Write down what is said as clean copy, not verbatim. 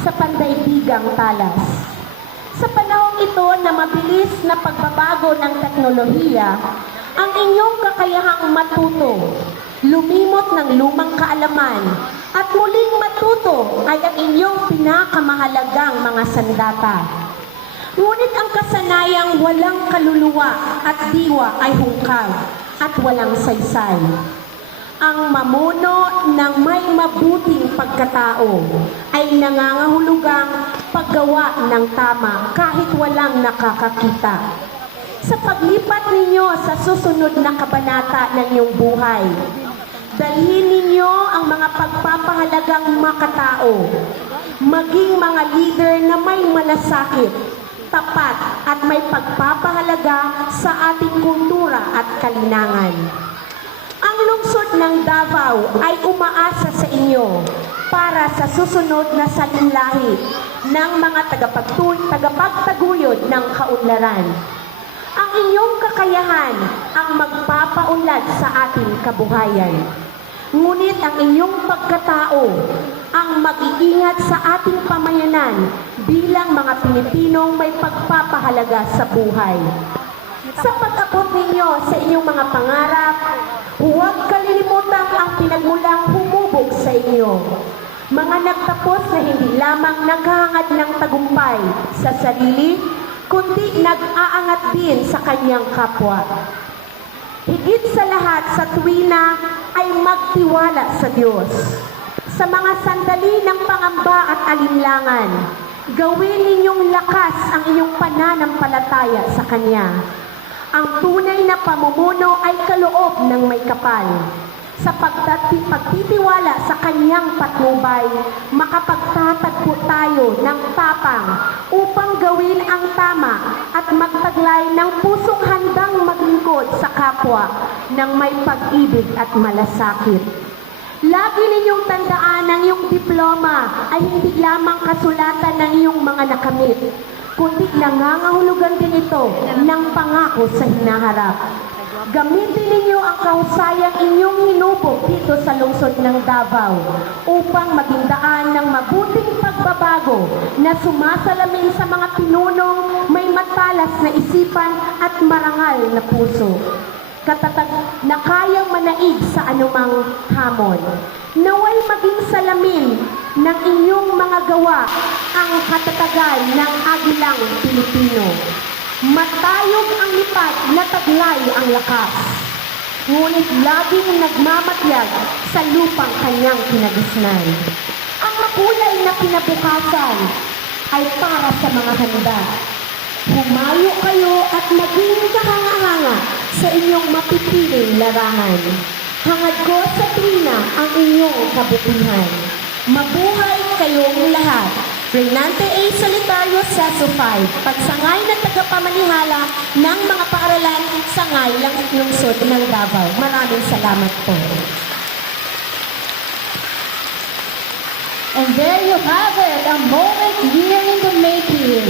sa pandaigdigang talas. Sa panahong ito na mabilis na pagbabago ng teknolohiya, ang inyong kakayahang matuto, lumimot ng lumang kaalaman, at muling matuto ay ang inyong pinakamahalagang mga sandata. Ngunit ang kasanayang walang kaluluwa at diwa ay hungkag at walang saysay. Ang mamuno ng may mabuting pagkatao ay nangangahulugang paggawa ng tama kahit walang nakakakita. Sa paglipat ninyo sa susunod na kabanata ng iyong buhay, dalhin ninyo ang mga pagpapahalagang makatao, maging mga leader na may malasakit, tapat at may pagpapahalaga sa ating kultura at kalinangan. Ang lungsod ng Davao ay umaasa sa inyo para sa susunod na salinlahi ng mga tagapagtaguyod ng kaunlaran. Ang inyong kakayahan ang magpapaunlad sa ating kabuhayan. Ngunit ang inyong pagkatao ang mag-iingat sa ating pamayanan bilang mga Pilipinong may pagpapahalaga sa buhay. Sa pag-abot ninyo sa inyong mga pangarap, huwag kalilimutan ang pinagmulang humubog sa inyo. Mga nagtapos na hindi lamang naghahangad ng tagumpay sa sarili, kundi nag-aangat din sa kanyang kapwa. Higit sa lahat sa tuwina ay magtiwala sa Diyos. Sa mga sandali ng pangamba at alinlangan, gawin ninyong lakas ang inyong pananampalataya sa Kanya. Ang tunay na pamumuno ay kaloob ng may kapal. Sa pagtitiwala sa Kanyang patnubay, makapagtatagpo tayo ng tapang upang gawin ang tama at magtaglay ng pusong handang maglingkod sa kapwa ng may pag-ibig at malasakit. Lagi ninyong tandaan ang iyong diploma ay hindi lamang kasulatan ng iyong mga nakamit, kundi nangangahulugan din ito ng pangako sa hinaharap. Gamitin ninyo ang kahusayang inyong hinubog dito sa lungsod ng Davao upang maging daan ng mabuting pagbabago na sumasalamin sa mga pinunong may matalas na isipan at marangal na puso. Katatag na kayang manaig sa anumang hamon. Naway maging salamin ng inyong mga gawa ang katatagan ng agilang Pilipino. Matayog ang lipad na taglay ang lakas. Ngunit laging nagmamatyag sa lupang kanyang kinagisnan. Ang makulay na kinabukasan ay para sa mga handa. Humayo kayo at maging kahanga-hanga sa inyong mapipiling larangan. Hangad ko sa tuwina ang inyong kabutihan. Mabuhay kayong lahat. Renante A. Solitario, Seso 5, pagsangay na tagapamanihala ng mga paaralan sa ngaylang lungsod ng Davao. Maraming salamat po. And there you have it, a moment year in the making.